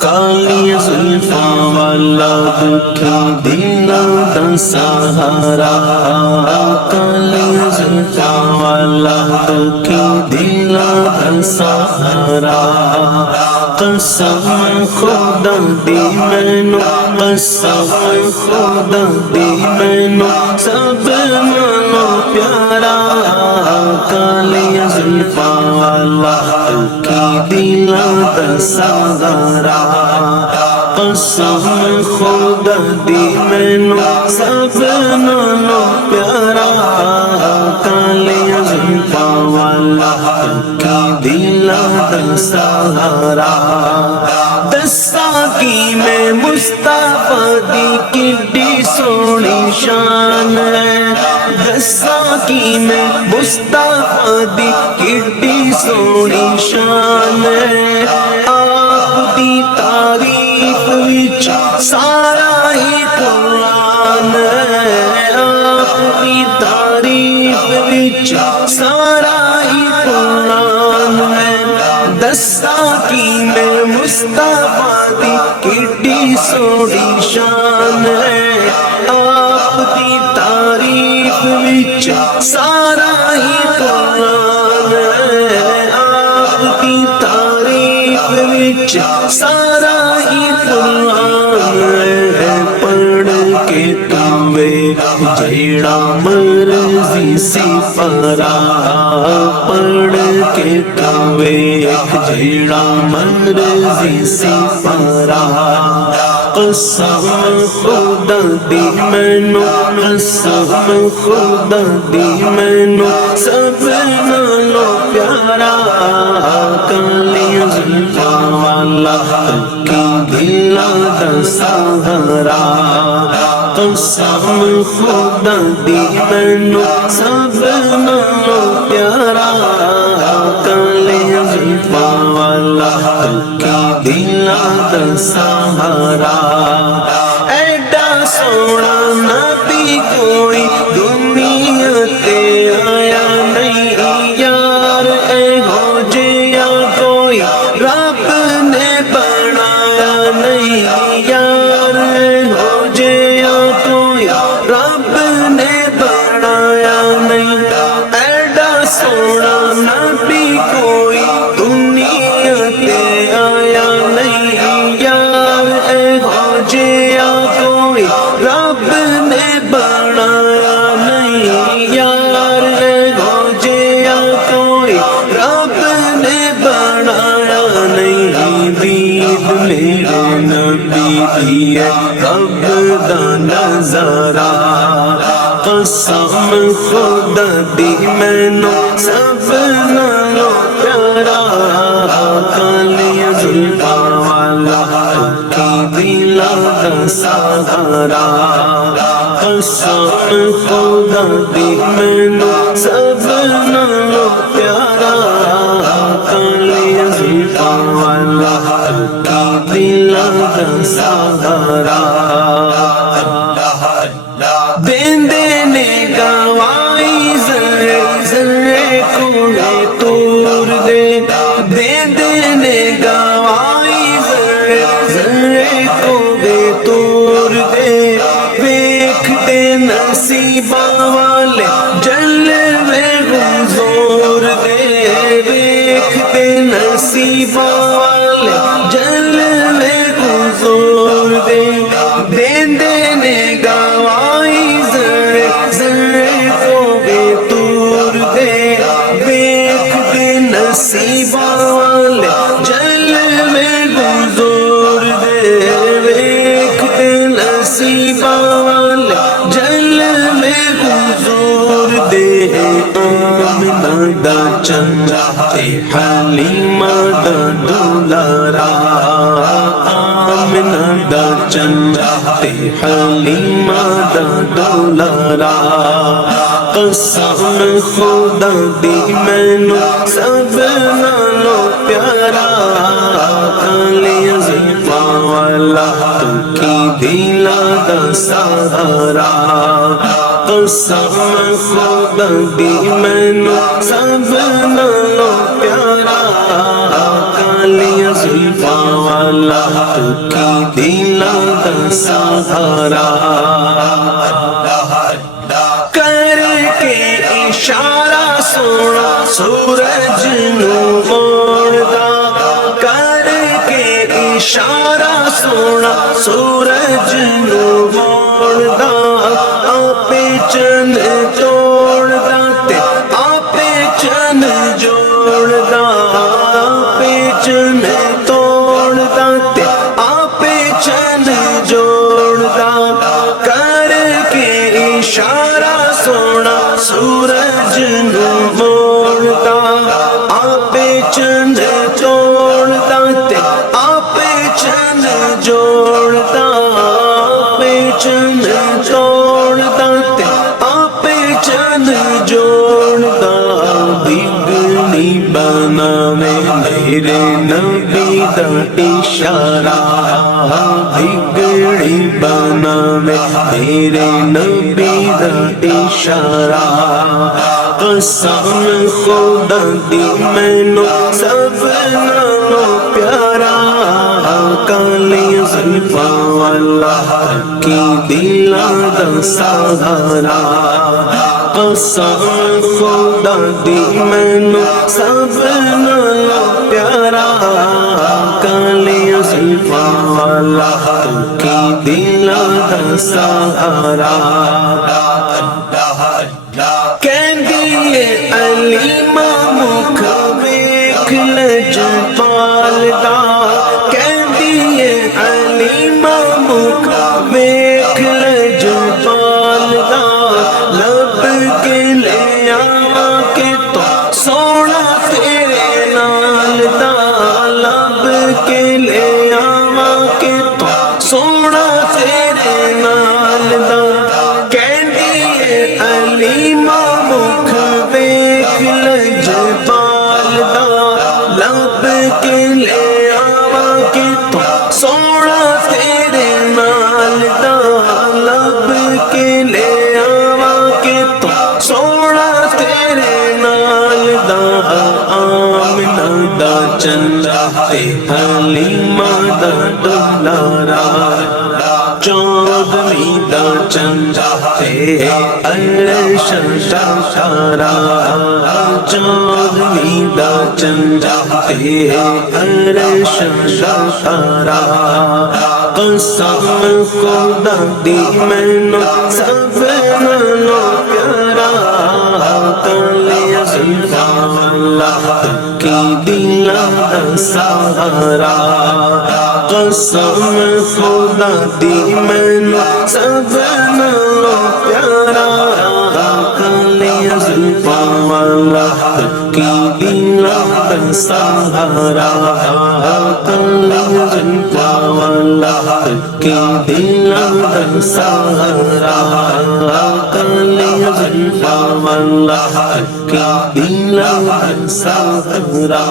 کالی زلفاں والا دکھی دلاں دا سہارا، کالی زلفاں والا دکھی دلاں دا سہارا، قسم خدا دی مینوں، قسم خدا دی مینوں سب نالوں پیارا، کالی زلفاں والا دکھی دلاں دا سہارا، قسم خدا دی مینوں سب نالوں پیارا، کالی زلفاں والا دکھی دلاں دا سہارا، دساں کی میں مصطفیٰ دی کڈی سونی شان ہے، دساں کی میں مصطفیٰ دی کڈی سونی شان ہے، آپ دی تعریف وچ سارا ہی قرآن ہے، آپ دی تعریف وچ سارا ہی قرآن ہے، دساں کی میں مصطفیٰ دی کڈی سونی شان ہے، آپ دی تعریف وچ سارا ہی قرآن ہے، آپ دی تعریف وچ سارا ہی قرآن ہے، پڑھ کے توے جیڑا مرضی سپارا، پڑھ کے توے جیڑا مرضی سپارا، قسم خدا دی مینوں، قسم خدا دی مینوں سب نالوں پیارا، کالی زلفاں والا دکھی دلاں دا سہارا، قسم خدا دی مینوں سب نالوں پیارا، کالی زلفاں والا دکھی دلاں دا سہارا، ایڈا سونا نبی کوئی دنیا تے آیا نہیں یار، ایہو جیا کوئی رب نے بنایا نہیں یار، ایہو جیا کوئی رب نے بنایا نہیں، ایڈا سونا نبی کوئی دنیا تے آیا نہیں یار، ایہو جیا کوئی رب نے بنایا نہیں یار، ایہو جیا کوئی رب نے بنایا نہیں، دید میرے نبی دی ہے رب دا نظارہ، قسم خدا دی مینوں سب نالوں پیارا، کالی زلفاں والا دکھی دلاں دا سہارا، قسم خدا دی مینوں سب نالوں پیارا، کالی زلفاں والا دکھی دلاں دا سہارا، دیندے نے گواہی ذرے ذرے کوڑے تور دے، دیندے نے گواہی ذرے ذرے کوڑے تور دے، ویکھ دے نصیباں والے جلوے حضور دے، ویکھ دے نصیباں والے جلوے حضور دے، دیندے نے گواہی ذرے ذرے کوڑے تور دے، ویکھ دے نصیباں والے جلوے حضور دے، ویکھ دے نصیباں والے جلوے حضور دے، آمنہ دا چنگا تے حلیمہ دا دولارا، آمنہ دا چنگا تے حلیمہ دا دولارا، قسم خدا دی مینوں سب نالوں پیارا، کالی زلفاں والا دکھی دلاں دا سہارا، قسم خدا دی مینوں سب نالوں پیارا، کالی زلفاں والا تو کی دلاں دا سہارا کر کے اشارہ سونا سورج نو موڑدا کر کے اشارہ سونا سورج نو موڑدا آپے چند توڑدا تے آپے چند جوڑدا آپے چند توڑدا تے آپے چند جوڑدا کر کے اشارہ سونا سورج نو موڑدا آپے چند توڑدا تے آپے چند جوڑدا آپے چند توڑدا تے آپے چند جوڑدا بگڑی بناوے میرے نبی دا اشارہ بگڑی بناوے میرے نبی دا اشارہ قسم خدا دی مینوں سب نالوں پیارا کالی زلفاں والا کی دلاں دا سہارا قسم خدا دی مینوں سب نالوں پیارا کالی زلفاں والا کی دلاں دا سہارا کہندی علیمہ مکھ ویکھ لجپال دا کہندی علیمہ مکھ ویکھ لجپال دا لب کے لے آواں کہ تو سونا تیرے نال دا لب کے لے آواں کہ تو سونا تیرے نال دا کہندی علیمہ مکھ ویکھ لجپال دا لب کے لے آواں کہ تو سونا تیرے نال دا لب کے لے آواں کہ تو سونا تیرے نال دا آمنہ دا چندا تے حلیمہ دا دلارا چودھویں دا چندا تے عرش دا سارا چودھویں دا چندا تے عرش دا سارا قسم خدا دی مینوں سب نالوں پیارا کالی زلفاں والا کی دلاں دا سہارا قسم خدا دی مینوں سب نالوں پیارا کالی زلفاں والا کی دلاں دا سہارا کالی زلفاں والا کی دلاں دا سہارا کالی زلفاں والا کی دلاں دا سہارا